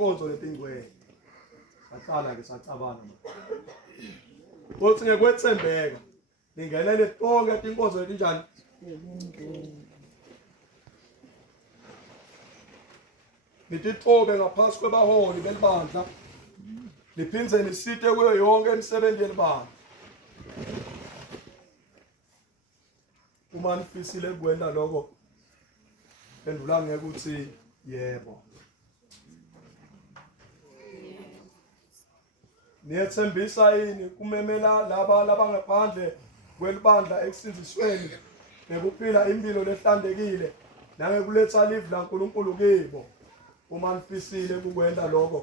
inkonzo letingcwele saqala ke sacabana uthi ngekwethembeka ningenele tonke inkonzo letinjani nitithobe ngaphasi kwebaholi belibandla niphindze nisite kuyo yonke imisebenzi yelibandla uma nifisile kwenda lokho pendula ngeke uthi yebo niyethembisa yini kumemela laba labangaphandle kwelibandla ekusinzisweni nekuphila impilo lehlantekile nangekuletha live laNkulunkulu kibo uma nifisile kukwenda lokho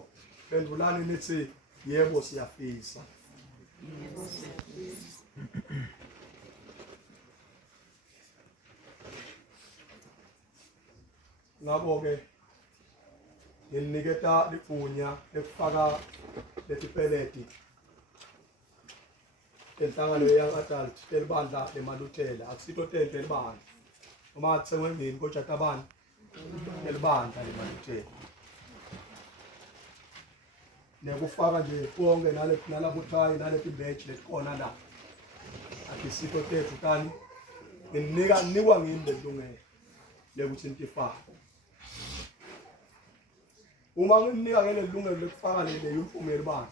pendulani nithi yebo siyafisa ngabo ke nginiketa ligunya lekufaka letipeleti tenhlangano young adult telibandla lemaluthela akusito tente libandla uma kutsengwendini kojatabani telibandla lemaluthela nekufaka nje konke nalabuthayi naletimbetshi letikhona la akisito tethu kani nikwa ngini lelungelo lekuthi ntifake uma nginika ngele lungelo lekufaka le uniform yelibandla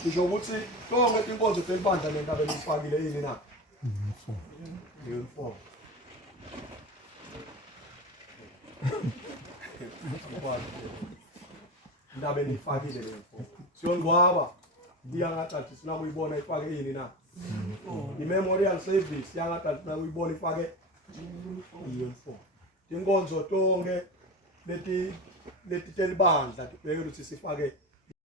ngisho ukuthi konke inkonzo telibandla nendabe nifakile yini na uniform ndabe nifakile le uniform siyongwaba iyangathi sina kuyibona ifake yini na i-memorial service yangathi sina kuyibona ifake uniform inkonzo tonke leti telibandla tibheke ukuthi sifake